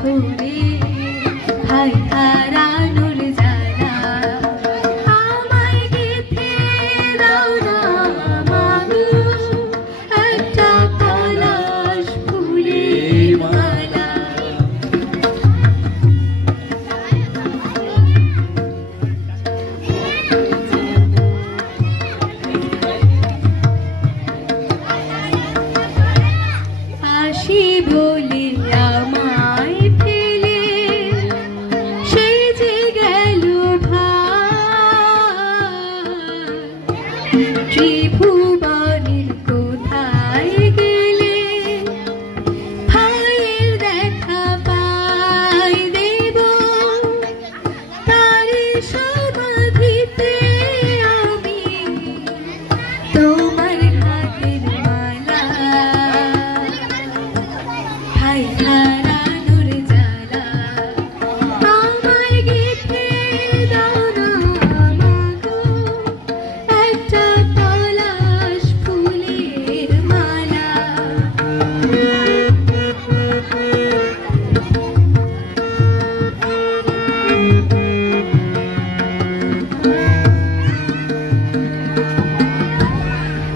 ধরে হাই হারানোর জ্বালা আমায় গেঁথে দাও না মাগো একটা পলাশ ফুলের মালা। আসি বলে আমায় ফেলে সে যে গেল ত্রিভুবনের কোথায় গেলে ভাইয়ের দেখা পাই দেব তার সমাধিতে আমি তোমার হাতের মালা। হাই হারানোর জ্বালা আমায় গেঁথে দাও না মাগো একটা পলাশ ফুলের মালা।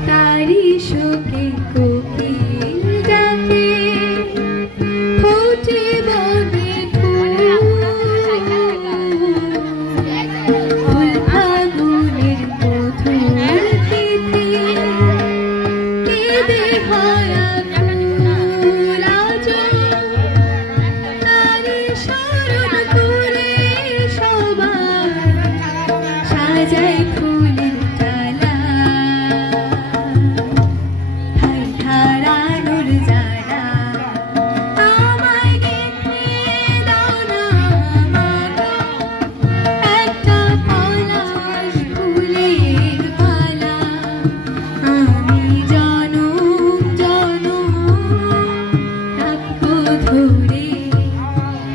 তারি শোকে কোকিল ডাকে ফোটে বনে ফুল ফাগুনের মধুর তিথি কেঁদে হয় আকুল আজ তারি স্মরণ করে সবাই সাজায় ফুলের ডালা। হাই হারানোর জ্বালা আমায় গেঁথে দাও না মাগো একটা পলাশ ফুলের মালা। আমি জনম জনম রাখবো ধরে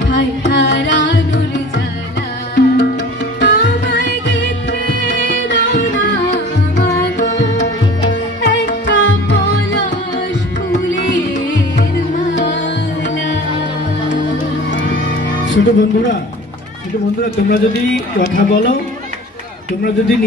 হাই হারানোর জ্বালা আমায় গেঁথে দাও না মাগো একটা পলাশ ফুলের মালা। ছোট বন্ধুরা তোমরা যদি কথা বলো, তোমরা যদি